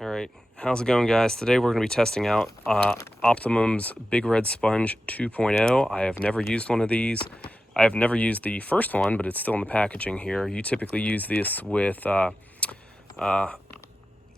All right, how's it going, guys? Today we're going to be testing out Optimum's Big Red Sponge 2.0. I have never used one of these. I have never used the first one, but it's still in the packaging here. You typically use this with a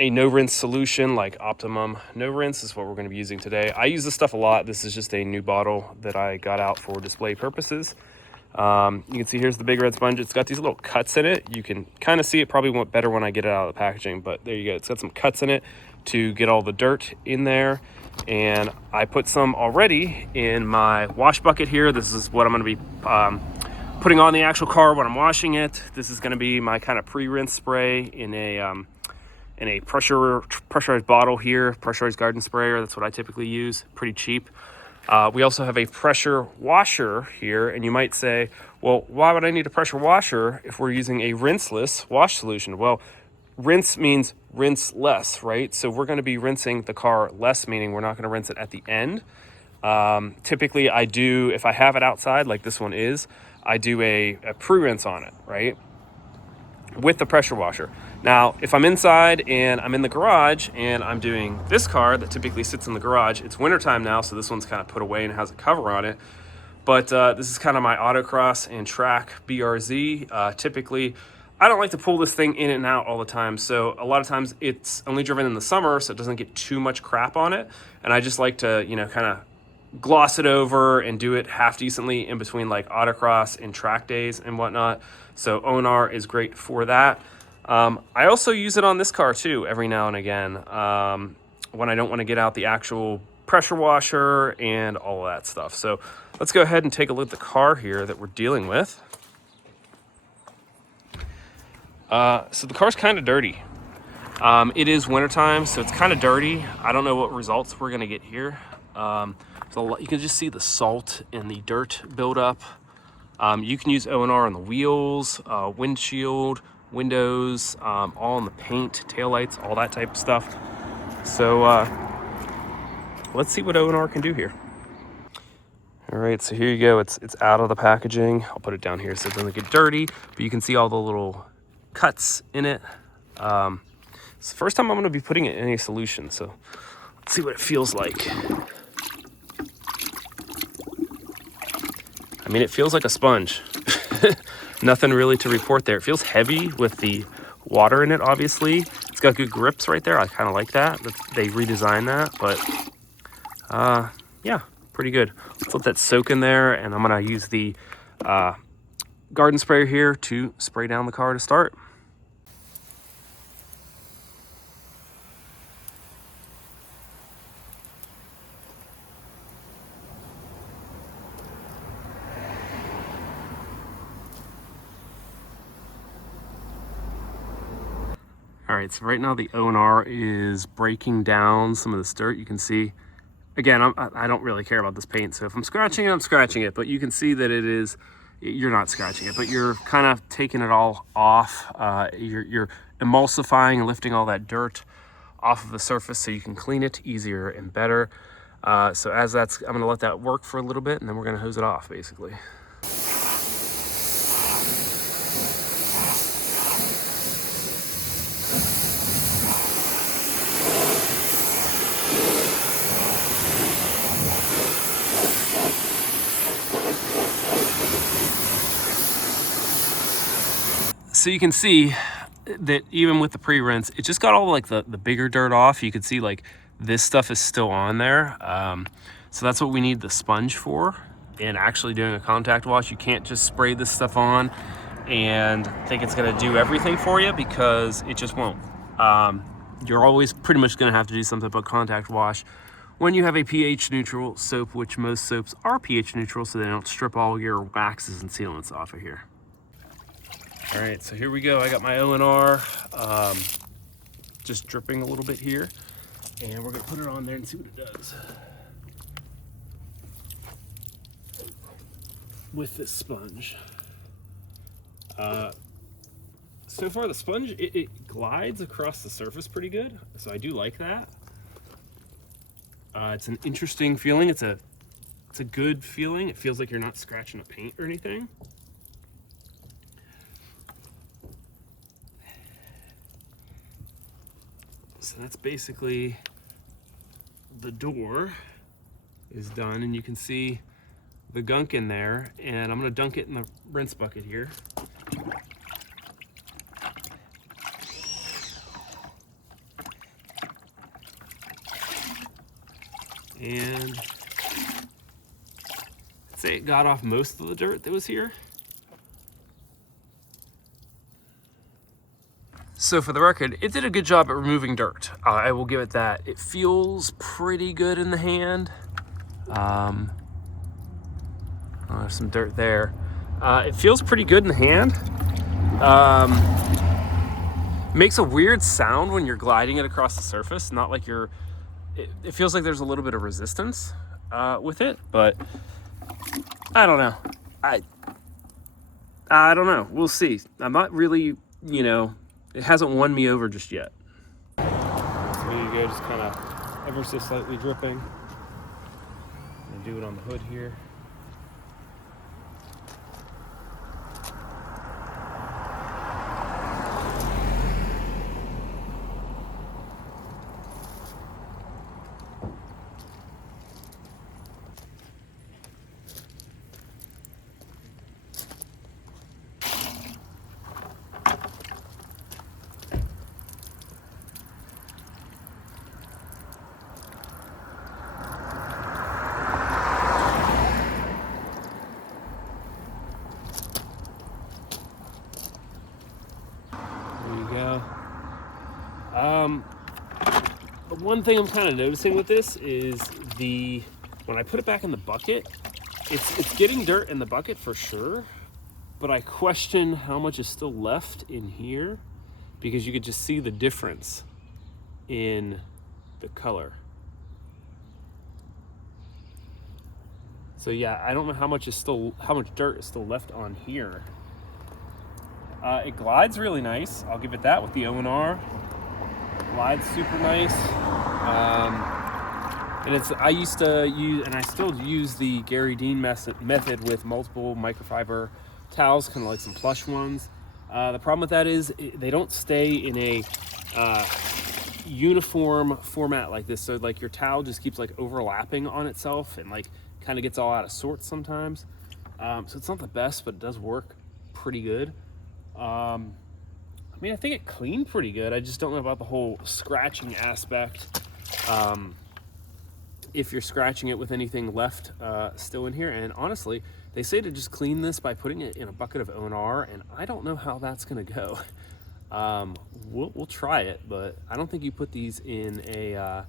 no-rinse solution like Optimum No Rinse is what we're going to be using today. I use this stuff a lot. This is just a new bottle that I got out for display purposes. You can see here's the Big Red Sponge. It's got these little cuts in it. You can kind of see it probably better when I get it out of the packaging, but there you go. It's got some cuts in it to get all the dirt in there. And I put some already in my wash bucket here. This is what I'm going to be putting on the actual car when I'm washing it. This is going to be my kind of pre-rinse spray in a pressurized bottle here, pressurized garden sprayer. That's what I typically use, pretty cheap. We also have a pressure washer here, and you might say, well, why would I need a pressure washer if we're using a rinseless wash solution? Well, rinse means rinse less, right? So we're going to be rinsing the car less, meaning we're not going to rinse it at the end. Typically I do, if I have it outside like this one is, I do a pre-rinse on it, right? With the pressure washer. Now, if I'm inside and I'm in the garage and I'm doing this car that typically sits in the garage, it's wintertime now, so this one's kind of put away and has a cover on it. But this is kind of my autocross and track BRZ. Typically, I don't like to pull this thing in and out all the time. So a lot of times it's only driven in the summer, so it doesn't get too much crap on it. And I just like to, kind of gloss it over and do it half decently in between like autocross and track days and whatnot. So ONR is great for that. I also use it on this car too every now and again when I don't want to get out the actual pressure washer and all of that stuff. So let's go ahead and take a look at the car here that we're dealing with. So the car's kind of dirty. It is wintertime, so it's kind of dirty. I don't know what results we're gonna get here. So you can just see the salt and the dirt buildup. You can use ONR on the wheels, windshield, windows, all in the paint, taillights, all that type of stuff. So let's see what ONR can do here. All right, so here you go. It's out of the packaging. I'll put it down here so it doesn't get dirty, but you can see all the little cuts in it. It's the first time I'm going to be putting it in any solution, so let's see what it feels like. I mean, it feels like a sponge. Nothing really to report there. It feels heavy with the water in it, obviously. It's got good grips right there. I kind of like that. They redesigned that, but yeah, pretty good. Let's let that soak in there, and I'm going to use the garden sprayer here to spray down the car to start. All right, so right now the ONR is breaking down some of this dirt. You can see, again, I don't really care about this paint, so if I'm scratching it, I'm scratching it, but you can see that it is, you're not scratching it, but you're kind of taking it all off. You're emulsifying and lifting all that dirt off of the surface so you can clean it easier and better. So as I'm gonna let that work for a little bit, and then we're gonna hose it off, basically. So you can see that even with the pre-rinse, it just got all like the bigger dirt off. You can see like this stuff is still on there. So that's what we need the sponge for. And actually doing a contact wash, you can't just spray this stuff on and think it's gonna do everything for you, because it just won't. You're always pretty much gonna have to do something about contact wash when you have a pH neutral soap, which most soaps are pH neutral, so they don't strip all your waxes and sealants off of here. All right, so here we go. I got my ONR just dripping a little bit here, and we're gonna put it on there and see what it does with this sponge. So far the sponge, it glides across the surface pretty good, so I do like that. It's an interesting feeling. It's a good feeling. It feels like you're not scratching a paint or anything. So that's basically the door is done, and you can see the gunk in there, and I'm gonna dunk it in the rinse bucket here. And I'd say it got off most of the dirt that was here. So for the record, it did a good job at removing dirt. I will give it that. It feels pretty good in the hand. There's some dirt there. It feels pretty good in the hand. Makes a weird sound when you're gliding it across the surface. Not like you're, it feels like there's a little bit of resistance with it, but I don't know. I don't know. We'll see. I'm not really, you know, it hasn't won me over just yet. So there you go, just kind of ever so slightly dripping. I'm gonna do it on the hood here. But one thing I'm kind of noticing with this is when I put it back in the bucket, it's getting dirt in the bucket for sure, but I question how much is still left in here, because you could just see the difference in the color. So yeah, I don't know how much dirt is still left on here. It glides really nice. I'll give it that with the O&R. Glides super nice. And I used to use, and I still use the Gary Dean method with multiple microfiber towels, kind of like some plush ones. The problem with that is they don't stay in a uniform format like this. So like your towel just keeps like overlapping on itself and like kind of gets all out of sorts sometimes. So it's not the best, but it does work pretty good. I mean, I think it cleaned pretty good. I just don't know about the whole scratching aspect. If you're scratching it with anything left still in here. And honestly, they say to just clean this by putting it in a bucket of O&R, and I don't know how that's gonna go. We'll try it, but I don't think you put these in a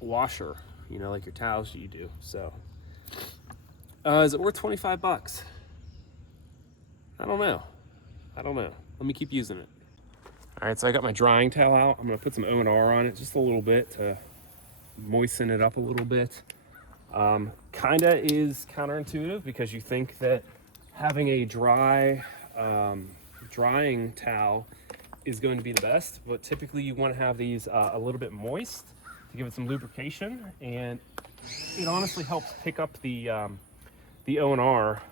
washer, you know, like your towels you do. So, is it worth 25 bucks? I don't know. Let me keep using it. All right, so I got my drying towel out. I'm gonna put some O&R on it just a little bit to moisten it up a little bit. Kinda is counterintuitive because you think that having a dry drying towel is going to be the best, but typically you want to have these a little bit moist to give it some lubrication, and it honestly helps pick up the O&R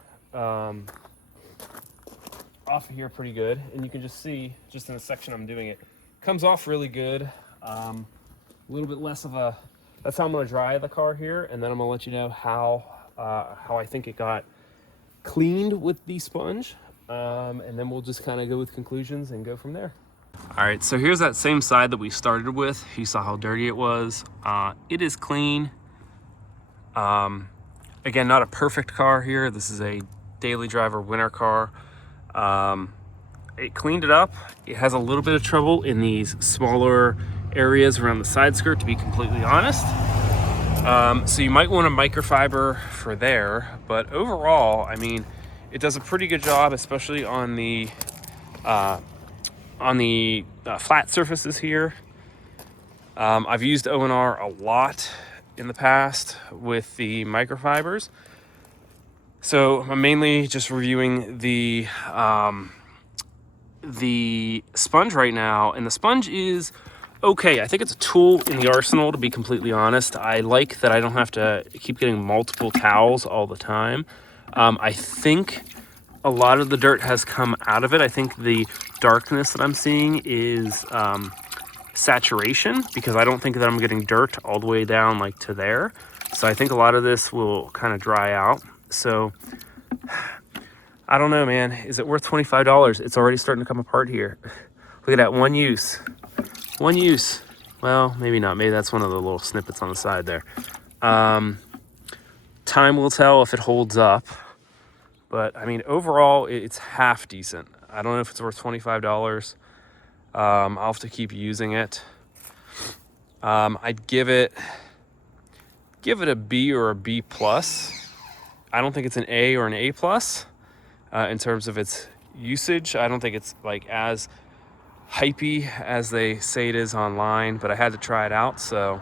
off of here pretty good. And you can just see, just in the section I'm doing it, comes off really good. A little bit less of a, that's how I'm gonna dry the car here, and then I'm gonna let you know how I think it got cleaned with the sponge, and then we'll just kind of go with conclusions and go from there. All right, so here's that same side that we started with. You saw how dirty it was. It is clean. Again, not a perfect car here. This is a daily driver winter car. It cleaned it up. It has a little bit of trouble in these smaller areas around the side skirt, to be completely honest. So you might want a microfiber for there, but overall, I mean, it does a pretty good job, especially on the flat surfaces here. I've used O&R a lot in the past with the microfibers. So I'm mainly just reviewing the sponge right now, and the sponge is okay. I think it's a tool in the arsenal, to be completely honest. I like that I don't have to keep getting multiple towels all the time. I think a lot of the dirt has come out of it. I think the darkness that I'm seeing is saturation, because I don't think that I'm getting dirt all the way down like to there. So I think a lot of this will kind of dry out. So I don't know, man. Is it worth $25? It's already starting to come apart here. Look at that, one use. One use. Well, maybe not. Maybe that's one of the little snippets on the side there. Time will tell if it holds up. But, I mean, overall, it's half decent. I don't know if it's worth $25. I'll have to keep using it. I'd give it a B or a B+. I don't think it's an A or an A+. In terms of its usage, I don't think it's like as hypey as they say it is online, but I had to try it out. So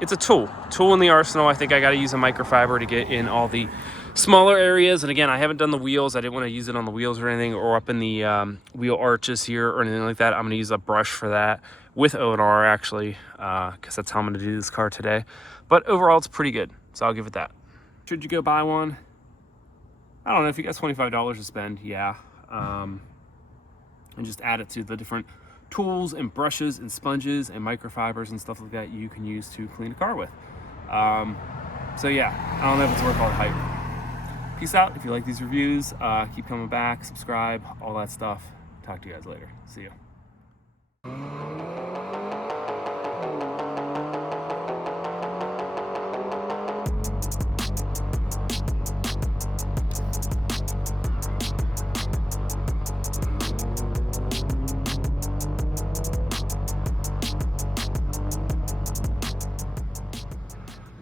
it's a tool in the arsenal. I think I got to use a microfiber to get in all the smaller areas. And again, I haven't done the wheels. I didn't want to use it on the wheels or anything, or up in the wheel arches here or anything like that. I'm going to use a brush for that with O&R actually, because that's how I'm going to do this car today. But overall, it's pretty good. So I'll give it that. Should you go buy one? I don't know, if you got $25 to spend, yeah. And just add it to the different tools and brushes and sponges and microfibers and stuff like that you can use to clean a car with. So yeah, I don't know if it's worth all the hype. Peace out. If you like these reviews, keep coming back, subscribe, all that stuff. Talk to you guys later. See ya.